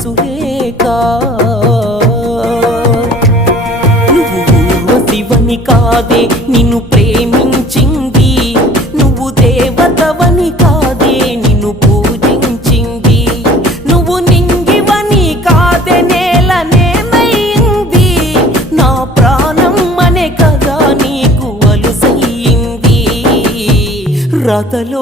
సురేఖ నువ్వు ఊర్వశివని కాదే నిన్ను ప్రేమించింది, నువ్వు దేవతవని కాదే నిన్ను పూజించింది, నువ్వు నింగివని కాదే నేల నేనయింది, నా ప్రాణం అనే కదా నీకు అలుసయ్యింది. రాతలో